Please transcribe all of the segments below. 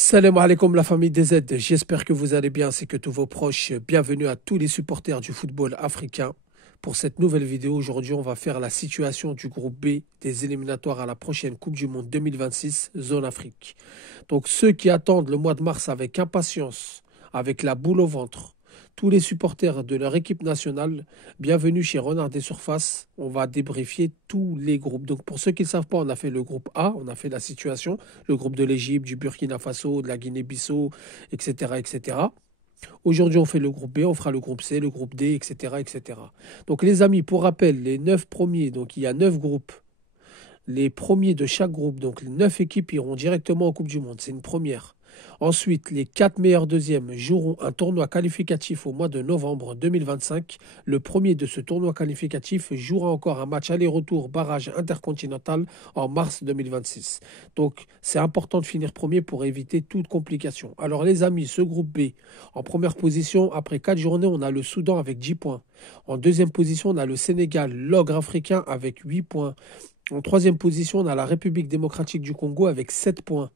Salam alaikum la famille DZ, j'espère que vous allez bien ainsi que tous vos proches. Bienvenue à tous les supporters du football africain. Pour cette nouvelle vidéo, aujourd'hui on va faire la situation du groupe B des éliminatoires à la prochaine Coupe du Monde 2026, zone Afrique. Donc ceux qui attendent le mois de mars avec impatience, avec la boule au ventre, tous les supporters de leur équipe nationale, bienvenue chez Renard des Surfaces. On va débriefer tous les groupes. Donc pour ceux qui ne savent pas, on a fait le groupe A, on a fait la situation, le groupe de l'Égypte, du Burkina Faso, de la Guinée-Bissau, etc., etc. Aujourd'hui, on fait le groupe B, on fera le groupe C, le groupe D, etc., etc. Donc les amis, pour rappel, les 9 premiers, donc il y a 9 groupes. Les premiers de chaque groupe, donc les 9 équipes iront directement en Coupe du Monde. C'est une première. Ensuite, les 4 meilleurs deuxièmes joueront un tournoi qualificatif au mois de novembre 2025. Le premier de ce tournoi qualificatif jouera encore un match aller-retour barrage intercontinental en mars 2026. Donc, c'est important de finir premier pour éviter toute complication. Alors, les amis, ce groupe B, en première position, après 4 journées, on a le Soudan avec 10 points. En deuxième position, on a le Sénégal, l'ogre africain, avec 8 points. En troisième position, on a la République démocratique du Congo avec 7 points.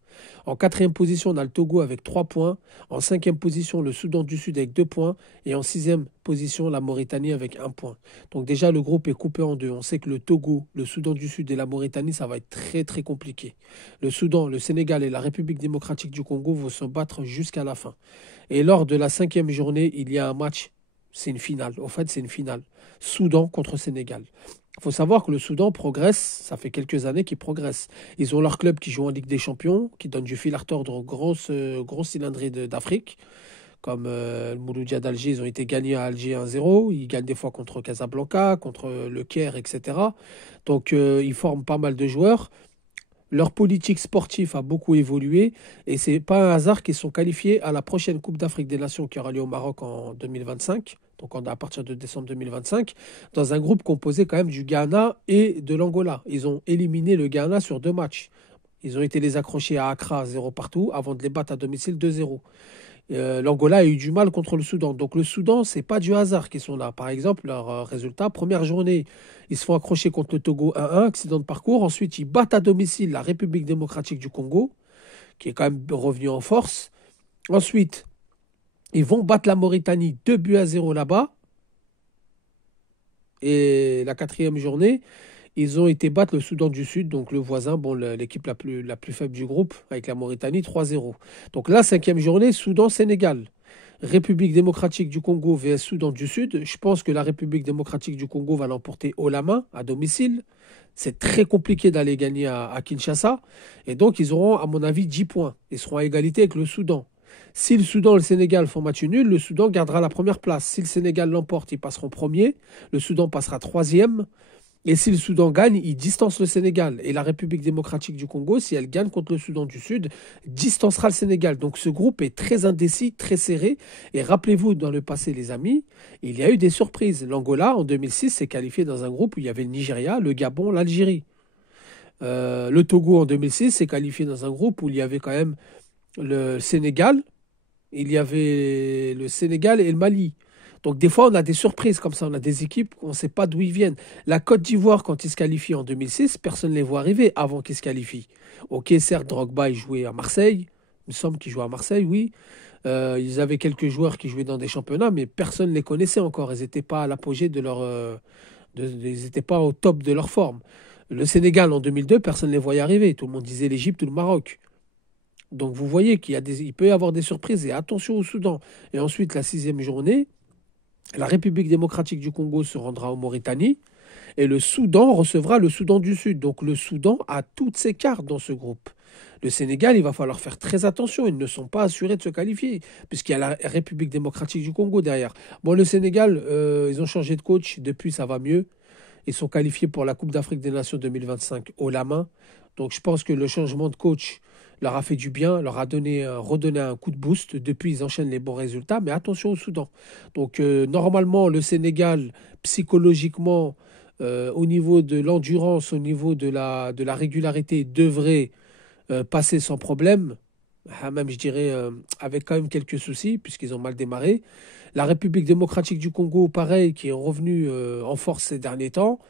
En quatrième position, on a le Togo avec 3 points. En cinquième position, le Soudan du Sud avec 2 points. Et en sixième position, la Mauritanie avec 1 point. Donc déjà, le groupe est coupé en deux. On sait que le Togo, le Soudan du Sud et la Mauritanie, ça va être très très compliqué. Le Soudan, le Sénégal et la République démocratique du Congo vont se battre jusqu'à la fin. Et lors de la cinquième journée, il y a un match. C'est une finale. En fait, c'est une finale. Soudan contre Sénégal. Il faut savoir que le Soudan progresse, ça fait quelques années qu'ils progressent. Ils ont leur club qui joue en Ligue des Champions, qui donne du fil à retordre aux grosses cylindrées d'Afrique, comme le Mouloudia d'Alger, ils ont été gagnés à Alger 1-0, ils gagnent des fois contre Casablanca, contre le Caire, etc. Donc ils forment pas mal de joueurs. Leur politique sportive a beaucoup évolué et c'est pas un hasard qu'ils sont qualifiés à la prochaine Coupe d'Afrique des Nations qui aura lieu au Maroc en 2025, donc à partir de décembre 2025, dans un groupe composé quand même du Ghana et de l'Angola. Ils ont éliminé le Ghana sur 2 matchs. Ils ont été les accrochés à Accra 0 partout avant de les battre à domicile 2-0. L'Angola a eu du mal contre le Soudan. Donc le Soudan, c'est pas du hasard qu'ils sont là. Par exemple, leur résultat, première journée, ils se font accrocher contre le Togo 1-1, accident de parcours. Ensuite, ils battent à domicile la République démocratique du Congo, qui est quand même revenu en force. Ensuite, ils vont battre la Mauritanie 2-0 là-bas. Et la quatrième journée, ils ont été battre le Soudan du Sud, donc le voisin, bon, l'équipe la plus faible du groupe, avec la Mauritanie, 3-0. Donc la cinquième journée, Soudan-Sénégal. République démocratique du Congo vs Soudan du Sud. Je pense que la République démocratique du Congo va l'emporter haut la main, à domicile. C'est très compliqué d'aller gagner à Kinshasa. Et donc, ils auront, à mon avis, 10 points. Ils seront à égalité avec le Soudan. Si le Soudan et le Sénégal font match nul, le Soudan gardera la première place. Si le Sénégal l'emporte, ils passeront premier. Le Soudan passera troisième. Et si le Soudan gagne, il distance le Sénégal. Et la République démocratique du Congo, si elle gagne contre le Soudan du Sud, distancera le Sénégal. Donc ce groupe est très indécis, très serré. Et rappelez-vous, dans le passé, les amis, il y a eu des surprises. L'Angola, en 2006, s'est qualifié dans un groupe où il y avait le Nigeria, le Gabon, l'Algérie. Le Togo, en 2006, s'est qualifié dans un groupe où il y avait quand même le Sénégal, il y avait le Sénégal et le Mali. Donc des fois, on a des surprises comme ça. On a des équipes, on ne sait pas d'où ils viennent. La Côte d'Ivoire, quand ils se qualifient en 2006, personne ne les voit arriver avant qu'ils se qualifient. Ok, certes, Drogba, il jouait à Marseille. Il me semble qu'il jouait à Marseille, oui. Ils avaient quelques joueurs qui jouaient dans des championnats, mais personne ne les connaissait encore. Ils n'étaient pas à l'apogée de leur... ils n'étaient pas au top de leur forme. Le Sénégal, en 2002, personne ne les voyait arriver. Tout le monde disait l'Égypte ou le Maroc. Donc vous voyez il peut y avoir des surprises. Et attention au Soudan. Et ensuite, la sixième journée, la République démocratique du Congo se rendra en Mauritanie et le Soudan recevra le Soudan du Sud. Donc le Soudan a toutes ses cartes dans ce groupe. Le Sénégal, il va falloir faire très attention. Ils ne sont pas assurés de se qualifier puisqu'il y a la République démocratique du Congo derrière. Bon, le Sénégal, ils ont changé de coach. Depuis, ça va mieux. Ils sont qualifiés pour la Coupe d'Afrique des Nations 2025 haut la main. Donc je pense que le changement de coach leur a fait du bien, leur a redonné un coup de boost. Depuis, ils enchaînent les bons résultats. Mais attention au Soudan. Donc normalement, le Sénégal, psychologiquement, au niveau de l'endurance, au niveau de la régularité, devrait passer sans problème. Ah, même, je dirais, avec quand même quelques soucis, puisqu'ils ont mal démarré. La République démocratique du Congo, pareil, qui est revenue en force ces derniers temps.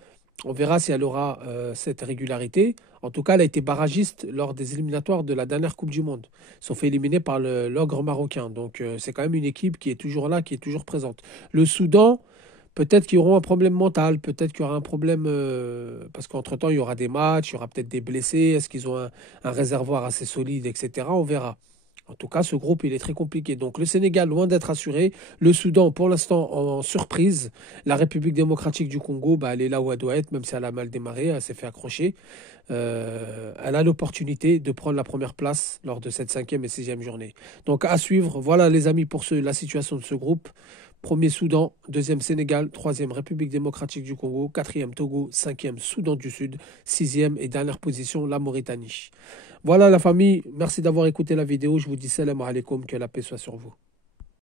On verra si elle aura cette régularité. En tout cas, elle a été barragiste lors des éliminatoires de la dernière Coupe du Monde. Ils sont fait éliminer par l'ogre marocain. Donc c'est quand même une équipe qui est toujours là, qui est toujours présente. Le Soudan, peut-être qu'ils auront un problème mental, peut-être qu'il y aura un problème, parce qu'entre-temps, il y aura des matchs, il y aura peut-être des blessés, est-ce qu'ils ont un réservoir assez solide, etc. On verra. En tout cas, ce groupe, il est très compliqué. Donc le Sénégal, loin d'être assuré. Le Soudan, pour l'instant, en surprise. La République démocratique du Congo, bah, elle est là où elle doit être, même si elle a mal démarré, elle s'est fait accrocher. Elle a l'opportunité de prendre la première place lors de cette cinquième et sixième journée. Donc à suivre, voilà les amis pour la situation de ce groupe. Premier Soudan, deuxième Sénégal, troisième République démocratique du Congo, quatrième Togo, cinquième Soudan du Sud, sixième et dernière position la Mauritanie. Voilà la famille, merci d'avoir écouté la vidéo. Je vous dis salam alaikum, que la paix soit sur vous.